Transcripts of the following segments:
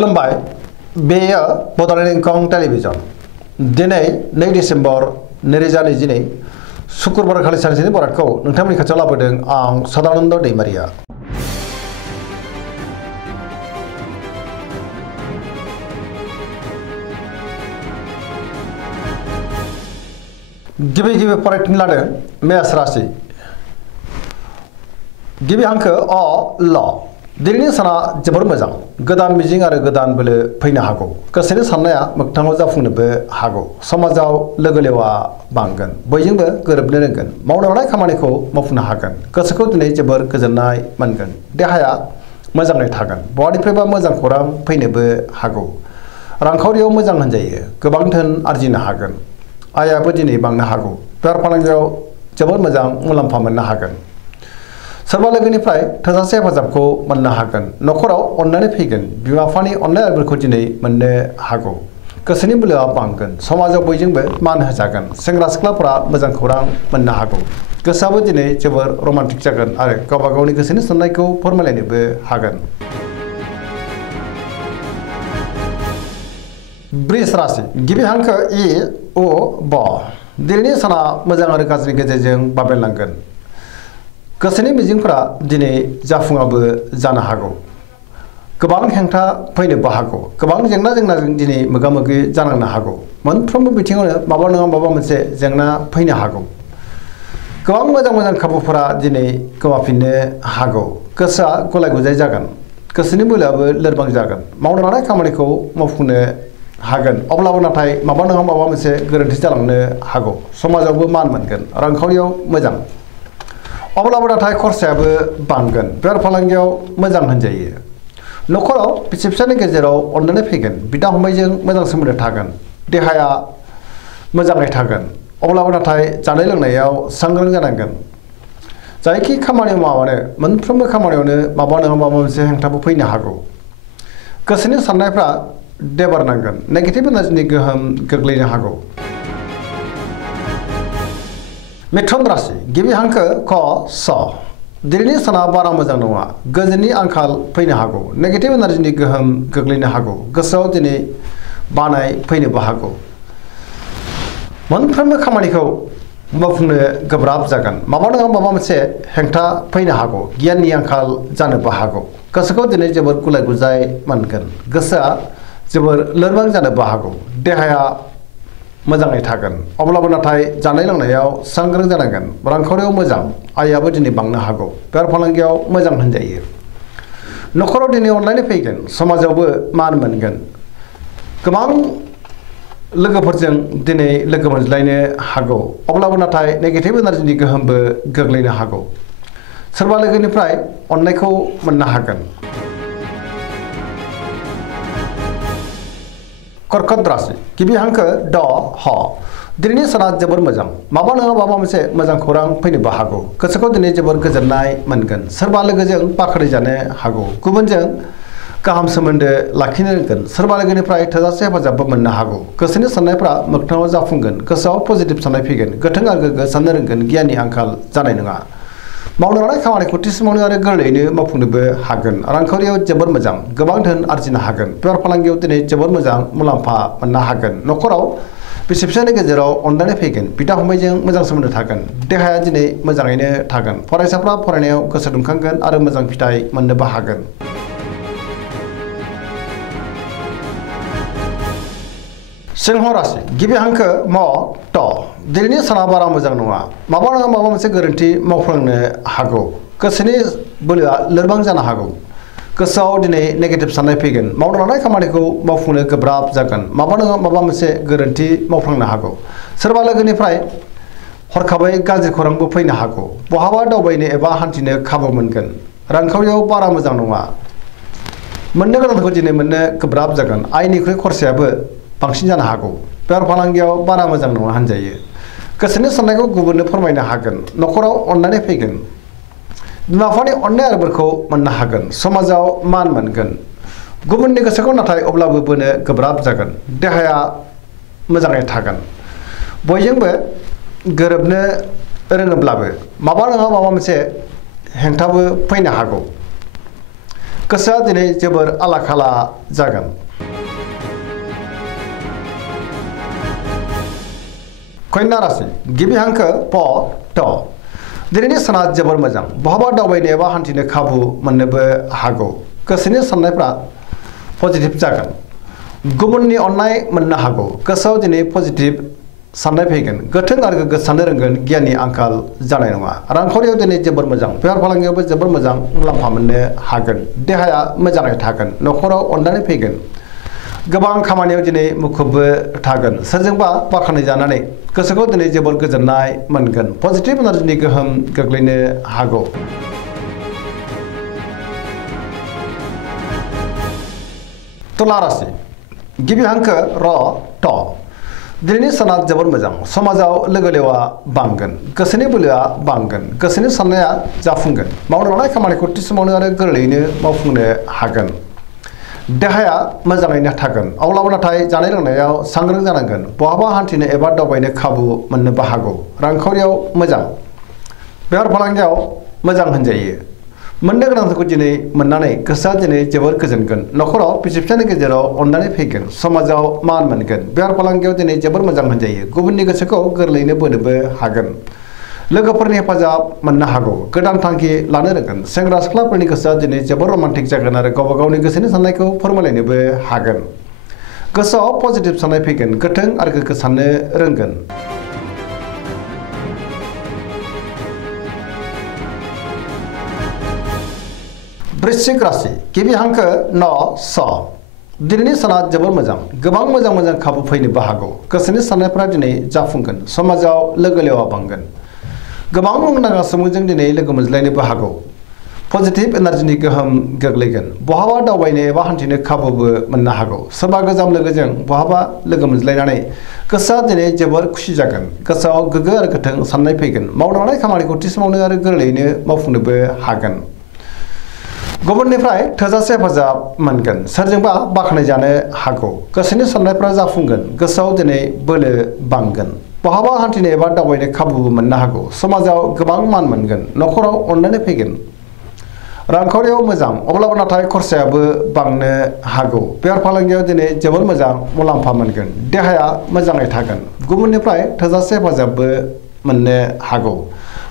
खुलुमबाय बेयो बड'लेण्ड इंखं टेलिभिजन दिनै 2 डिसेम्बर 2022 शुक्रबार खालि सानसेनि बरादखौ नोंथांमोननि खाथियाव लाबोदों आं सदानन्द दैमारिया। गिबि फरायथिं लादों मेष राशि गिबि हांखो अ ल दिनैनि साना जोबोर मोजां गोदान मिजिं आरो गोदान बोलो फैनो हागौ गोसोनि साननाया मोगथाङाव जाफुंनोबो हागौ समाजाव लोगो लेवा बांगोन बयजोंबो गोरोबनो रोंगोन मावनो लानाय खामानिखौ मावफुंनो हागोन गोसोखौ दिनै जोबोर गोजोननाय मोनगोन देहाया मोजाङै थागोन बहानिफ्रायबा मोजां खौरां फैनोबो हागौ रांखावरियाव मोजां होनजायो गोबां धोन आरजिनो हागोन आयाबो दिनै बांनो हागौ बेफार फालांगियाव जोबोर मोजां मुलाम्फा मोननो हागोन सोरबा लोगोनिफ्राय थोजासे हेफाजाबखौ मोननो हागोन न'खराव अननानै फैगोन बिमा बिफानि अननाय आरोफोरखौ दिनै मोननो हागौ गोसोनि बोलोआ बांगोन समाजाव बयजोंबो मान होजागोन सेंग्रा सिख्लाफोरा मोजां खौरां मोननो हागौ गोसोआबो दिनै जोबोर रमान्टिक जागोन आरो गावबा गावनि गोसोनि साननायखौ फोरमायलायनोबो हागोन। वृष राशि गिबि हांखो इ अ ब दिनैनि साना मोजां आरो गाज्रिनि गेजेरजों बाबेनलांगोन गोसोनि मिजिंफोरा दिनै जाफुङाबो जानो हागौ गोबां हेंथा फैनोबो हागौ गोबां जेंनाजों दिनै मोगा मोगि जानांनो हागौ मोनफ्रोमबो बिथिङावनो माबा नङा माबा मोनसे जेंना फैनो हागौ गोबां मोजां खाबुफोरा दिनै गोमाफिननो हागौ गोसोआ गलाय गुजाय जागोन गोसोनि बोलोआबो लोरबां जागोन मावनो लानाय खामानिखौ मावफुंनो हागोन अब्लाबो नाथाय माबा नङा माबा मोनसे गोरोन्थि जालांनो हागौ समाजावबो मान मोनगोन रांखावरियाव मोजां अब्लाबो नाथाय खरसायाबो बांगोन बेफार फालांगियाव मोजां होनजायो न'खराव बिसि फिसानि गेजेराव अननानै फैगोन बिदा फंबायजों मोजां सोमोन्दो थागोन देहाया मोजाङै थागोन अब्लाबो नाथाय जानाय लोंनायाव सांग्रां जानांगोन जायखि खामानि मावानो मोनफ्रोमबो खामानियावनो माबा नङा माबा मोनसे हेंथाबो फैनो हागौ गोसोनि साननायफ्रा देबार नांगोन नेगेटिभ एनार्जिनि गोहोम गोग्लैनो हागौ। मिथुन राशि गिबि हांखो क स दिनैनि साना बारा मोजां नङा गोजोननि आंखाल फैनो हागौ नेगेटिभ एनार्जिनि गोहोम गोग्लैनो हागौ गोसोआव दिनै बानाय फैनोबो हागौ मोनफ्रोमबो खामानिखौ मावफुंनो गोब्राब जागोन माबा नङा माबा मोनसे हेंथा फैनो हागौ गियाननि आंखाल जानोबो हागौ गोसोखौ दिनै जोबोर गुलाय गुजाय मोनगोन गोसोआ जोबोर लोरबां जानोबो हागौ देहाया मोजाङै थागोन अब्लाबो नाथाय जानाय लोंनायाव सांग्रां जानांगोन रांखावरियाव मोजां आयाबो दिनै बांनो हागौ बेफार फालांगियाव मोजां होनजायो न'खराव दिनै अनलायनो फैगोन समाजावबो मान मोनगोन गोबां लोगोफोरजों दिनै लोगो मोनज्लायनो हागौ अब्लाबो नाथाय नेगेटिभ एनार्जिनि गोहोमबो गोग्लैनो हागौ सोरबा लोगोनिफ्राय अननायखौ मोननो हागोन। कर्कट राशि गिबि हांखो ड ह दिनैनि साना जोबोर मोजां माबा नङा माबा मोनसे मोजां खौरां फैनोबो हागौ गोसोखौ दिनै जोबोर गोजोननाय मोनगोन सोरबा लोगोजों बाखनाय जानो हागौ गुबुनजों गाहाम सोमोन्दो लाखिनो रोंगोन सोरबा लोगोनिफ्राय थोजासे हेफाजाबबो मोननो हागौ गोसोनि साननायफ्रा मोगथाङाव जाफुंगोन गोसोआव पजिटिभ साननाय फैगोन गोथों आरो गोग्गो साननो रोंगोन गियाननि आंखाल जानाय नङा मावनो लानाय खामानिखौ थि समावनो आरो गोरलैयैनो मावफुंनोबो हागोन रांखावरियाव जोबोर मोजां गोबां धोन आरजिनो हागोन बेफार फालांगियाव दिनै जोबोर मोजां मुलाम्फा मोननो हागोन न'खराव बिसि फिसानि गेजेराव अननानै फैगोन बिदा फंबायजों मोजां सोमोन्दो थागोन देहाया दिनै मोजाङैनो थागोन फरायसाफ्रा फरायनायाव गोसो दुंखांगोन आरो मोजां फिथाइ मोननोबो हागोन। सिंह राशि गिबि हांखो म ट दिनैनि साना बारा मोजां नङा माबा नङा माबा मोनसे गोरोन्थि मावफ्लांनो हागौ गोसोनि बोलोआ लोरबां जानो हागौ गोसोआव दिनै नेगेटिभ साननाय फैगोन मावनो लानाय खामानिखौ मावफुंनो गोब्राब जागोन माबा नङा माबा मोनसे गोरोन्थि मावफ्लांनो हागौ सोरबा लोगोनिफ्राय हरखाबै गाज्रि खौरांबो फैनो हागौ बहाबा दावबायनो एबा हान्थिनो खाबु मोनगोन रांखावरियाव बारा मोजां नङा मोननो गोनांखौ दिनै मोननो गोब्राब जागोन आयनिख्रुइ खरसायाबो बांसिन जानो हागौ बेफार फालांगियाव बारा मोजां नङा होनजायो गोसोनि साननायखौ गुबुननो फोरमायनो हागोन न'खराव अननानै फैगोन बिमा बिफानि अननाय आरोफोरखौ मोननो हागोन समाजाव मान मोनगोन गुबुननि गोसोखौ नाथाय अब्लाबो बोनो गोब्राब जागोन देहाया मोजाङै थागोन बयजोंबो गोरोबनो रोङोब्लाबो माबा नङा माबा मोनसे हेंथाबो फैनो हागौ गोसोआ दिनै जोबोर आला खाला जागोन। कन्या राशि गिबि हांखो प ट दिनैनि साना जोबोर मोजां बहाबा दावबायनो एबा हान्थिनो खाबु मोननोबो हागौ गोसोनि साननायफ्रा पजिटिभ जागोन गुबुननि अननाय मोननो हागौ गोसोआव दिनै पजिटिभ साननाय फैगोन गोथों आरो गोग्गो साननो रोंगोन गियाननि आंखाल जानाय नङा रांखावरियाव दिनै जोबोर मोजां बेफार फालांगियावबो जोबोर मोजां मुलाम्फा मोननो हागोन देहाया मोजाङै थागोन न'खराव अननानै फैगोन गोबां खामानियाव दिनै मुखुबबो थागोन सोरजोंबा बाख्नाय जानानै गोसोखौ दिनै जोबोर गोजोननाय मोनगोन पजिटिभ एनार्जिनि गोहोम गोग्लैनो हागौ। तुला राशि गिबि हांखो र ट दिनैनि साना जोबोर मोजां समाजाव लोगो लेवा बांगोन गोसोनि बोलोआ बांगोन गोसोनि साननाया जाफुंगोन मावनो लानाय खामानिखौ थि समावनो आरो गोरलैयैनो मावफुंनो हागोन देहाया मोजाङैनो थागोन अब्लाबो नाथाय जानाय लोंनायाव सांग्रां जानांगोन बहाबा हान्थिनो एबा दावबायनो खाबु मोननोबो हागौ रांखावरियाव मोजां बेफार फालांगियाव मोजां होनजायो मोननो गोनांखौ दिनै मोननानै गोसोआ दिनै जोबोर गोजोनगोन न'खराव बिसि फिसायनि गेजेराव अननानै फैगोन समाजाव मान मोनगोन बेफार फालांगियाव दिनै जोबोर मोजां होनजायो गुबुननि गोसोखौ गोरलैयैनो बोनोबो हागोन लोगोफोरनि हेफाजाब मोननो हागौ गोदान थांखि लानो रोंगोन सेंग्रा सिख्लाफोरनि गोसोआ दिनै जोबोर रमान्टिक जागोन आरो गावबा गावनि गोसोनि साननायखौ फोरमायलायनोबो हागोन गोसोआव पजिटिभ साननाय फैगोन गोथों आरो गोग्गो साननो रोंगोन। वृश्चिक राशि गिबि हांखो न स दिनैनि साना जोबोर मोजां गोबां मोजां मोजां खाबु फैनोबो हागौ गोसोनि साननायफ्रा दिनै जाफुंगोन समाजाव लोगो लेवा बांगोन गोबां मुंदांखा सुबुंजों दिनै लोगो मोनज्लायनोबो हागौ पजिटिभ एनार्जिनि गोहोम गोग्लैगोन बहाबा दावबायनो एबा हान्थिनो खाबुबो मोननो हागौ सोरबा गोजाम लोगोजों बहाबा लोगो मोनज्लायनानै गोसोआ दिनै जोबोर खुसि जागोन गोसोआव गोग्गो आरो गोथों साननाय फैगोन मावनो लानाय खामानिखौ थि समावनो आरो गोरलैयैनो मावफुंनोबो हागोन गुबुननिफ्राय थोजासे हेफाजाब मोनगोन सोरजोंबा बाख्नाय जानो हागौ गोसोनि साननायफ्रा जाफुंगोन गोसोआव दिनै बोलो बांगोन बहाबा हान्थिनो एबा दावबायनो खाबुबो मोननो हागौ समाजाव गोबां मान मोनगोन न'खराव अननानै फैगोन रांखावरियाव मोजां अब्लाबो नाथाय खरसायाबो बांनो हागौ बेफार फालांगियाव दिनै जोबोर मोजां मुलाम्फा मोनगोन देहाया मोजाङै थागोन गुबुननिफ्राय थोजासे हेफाजाबबो मोननो हागौ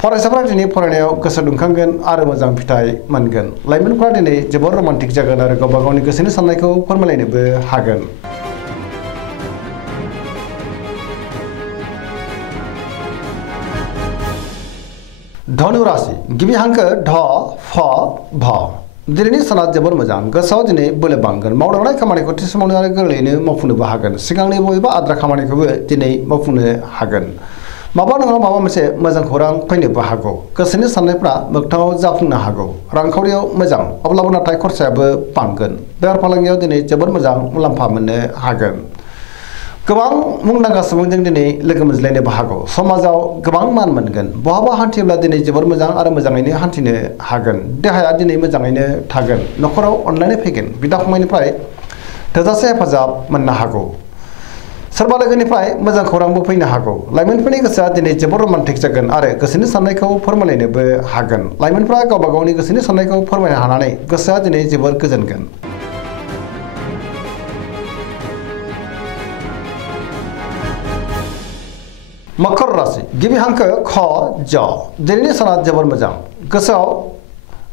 फरायसाफ्रा दिनै फरायनायाव गोसो दुंखांगोन आरो मोजां फिथाइ मोनगोन लाइमोनफ्रा दिनै जोबोर रमान्टिक जागोन आरो गावबा गावनि गोसोनि साननायखौ फोरमायलायनोबो हागोन। धनु राशि गिबि हांखो ढ फ भ दिनैनि साना जोबोर मोजां गोसोआव दिनै बोलो बांगोन मावनो लानाय खामानिखौ थि समावनो आरो गोरलैयैनो मावफुंनोबो हागोन सिगांनि बबेबा आद्रा खामानिखौबो दिनै मावफुंनो हागोन माबा नङा माबा मोनसे मोजां खौरां फैनोबो हागौ गोसोनि साननायफ्रा मोगथाङाव जाफुंनो हागौ रांखावरियाव मोजां अब्लाबो नाथाय खरसायाबो बांगोन बेफार फालांगियाव दिनै जोबोर मोजां मुलाम्फा मोननो हागोन गोबां मुंदांखा सुबुंजों दिनै लोगो मोनज्लायनोबो हागौ समाजाव गोबां मान मोनगोन बहाबा हान्थियोब्ला दिनै जोबोर मोजां आरो मोजाङैनो हान्थिनो हागोन देहाया दिनै मोजाङैनो थागोन न'खराव अननानै फैगोन बिदा फंबायनिफ्राय थोजासे हेफाजाब मोननो हागौ सोरबा लोगोनिफ्राय मोजां खौरांबो फैनो हागौ लाइमोनफोरनि गोसोआ दिनै जोबोर रमान्टिक जागोन आरो गोसोनि साननायखौ फोरमायलायनोबो हागोन लाइमोनफ्रा गावबा गावनि गोसोनि साननायखौ फोरमायनो हानानै गोसोआ दिनै जोबोर गोजोनगोन। मकर राशि गिबि हांखो ख ज दिनैनि साना जोबोर मोजां गोसोआव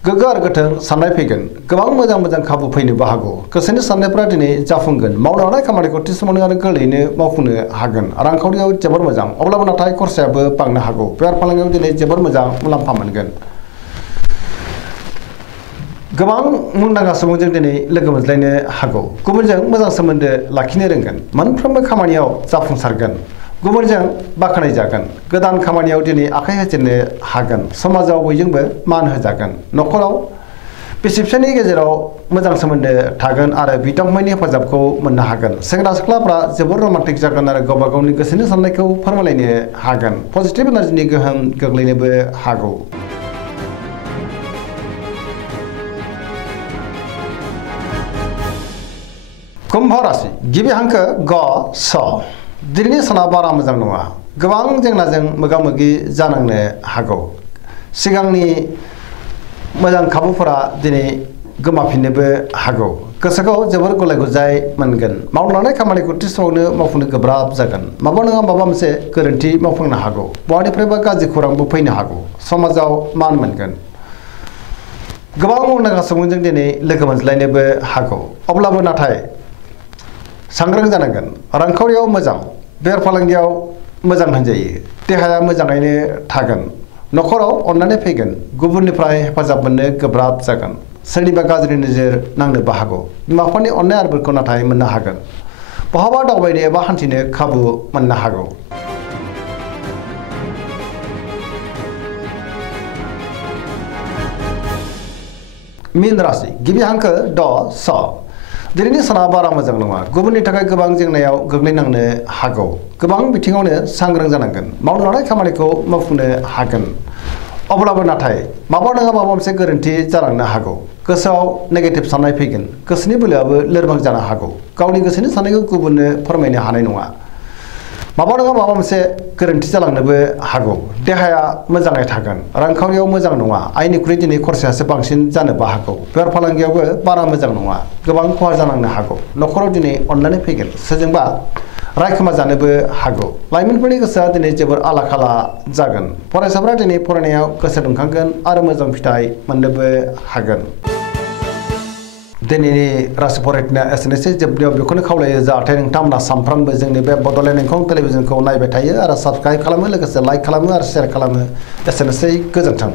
गोग्गो आरो गोथों साननाय फैगोन गोबां मोजां मोजां खाबु फैनोबो हागौ गोसोनि साननायफ्रा दिनै जाफुंगोन मावनो लानाय खामानिखौ थि समावनो आरो गोरलैयैनो मावफुंनो हागोन रांखावरियाव जोबोर मोजां अब्लाबो नाथाय खरसायाबो बांनो हागौ बेफार फालांगियाव दिनै जोबोर मोजां मुलाम्फा मोनगोन गोबां मुंदांखा सुबुंजों दिनै लोगो मोनज्लायनो हागौ गुबुनजों मोजां सोमोन्दो लाखिनो रोंगोन मोनफ्रोमबो खामानियाव जाफुंसारगोन गुबुनजों बाख्नाय जागोन गोदान खामानियाव दिनै आखाइ होजेननो हागोन समाजाव बयजोंबो मान होजागोन न'खराव बिसि फिसायनि गेजेराव मोजां सोमोन्दो थागोन आरो बिदा फंबायनि हेफाजाबखौ मोननो हागोन सेंग्रा सिख्लाफ्रा जोबोर रमान्टिक जागोन आरो गावबा गावनि गोसोनि साननायखौ फोरमायलायनो हागोन पजिटिभ एनार्जिनि गोहोम गोग्लैनोबो हागौ। कुम्भ राशि गिबि हांखो ग स दिनैनि साना बारा मोजां नङा गोबां जेंनाजों मोगा मोगि जानांनो हागौ सिगांनि मोजां खाबुफोरा दिनै गोमाफिननोबो हागौ गोसोखौ जोबोर गलाय गुजाय मोनगोन मावनो लानाय खामानिखौ थि समावनो मावफुंनो गोब्राब जागोन माबा नङा माबा मोनसे गोरोन्थि मावफुंनो हागौ बहानिफ्रायबा गाज्रि खौरांबो फैनो हागौ समाजाव मान मोनगोन गोबां मुंदांखा सुबुंजों दिनै लोगो मोनज्लायनोबो हागौ अब्लाबो नाथाय सांग्रां जानांगोन रांखावरियाव मोजां बेफार फालांगियाव मोजां होनजायो देहाया मोजाङैनो थागोन नखराव अननानै फैगोन गुबुननिफ्राय हेफाजाब मोननो गोब्राब जागोन सोरनिबा गाज्रि नोजोर नांनोबो हागौ बिमा बिफानि अननाय आरबोरखौ नाथाय मोननो हागोन बहाबा दावबायनो एबा हान्थिनो खाबु मोननो हागौ मीन राशि गिबि हांखो ड स दिनैनि साना बारा मोजां नङा गुबुननि थाखाय गोबां जेंनायाव गोग्लैनांनो हागौ गोबां बिथिङावनो सांग्रां जानांगोन मावनो लानाय खामानिखौ मावफुंनो हागोन अब्लाबो नाथाय माबा नङा माबा मोनसे गोरोन्थि जालांनो हागौ गोसोआव नेगेटिभ साननाय फैगोन गोसोनि बोलोआबो लोरबां जानो हागौ गावनि गोसोनि साननायखौ गुबुननो फोरमायनो हानाय नङा माबा नङा माबा मोनसे गोरोन्थि जालांनोबो हागौ देहाया मोजाङै थागोन रांखावरियाव मोजां नङा आयनिख्रुइ दिनै खरसायासो बांसिन जानोबो हागौ बेफार फालांगियावबो बारा मोजां नङा गोबां खहा जानांनो हागौ नखराव दिनै अननानै फैगोन सोरजोंबा रायखोमा जानोबो हागौ लाइमोनफोरनि गोसोआ दिनै जोबोर आला खाला जागोन फरायसाफोरा दिनै फरायनायाव गोसो दुंखांगोन आरो मोजां फिथाइ मोननोबो हागोन दिनैनि राशि फरायथिना एसेनोसै जोबनायाव बेखौनो खावलायो जाहाथे नोंथांमोना सानफ्रामबो जोंनि बे बड'लेण्ड इंखं टेलिभिजनखौ नायबाय थायो आरो साबस्क्राइब खालामो लोगोसे लाइक खालामो आरो शेयार खालामो एसेनोसै गोजोन्थों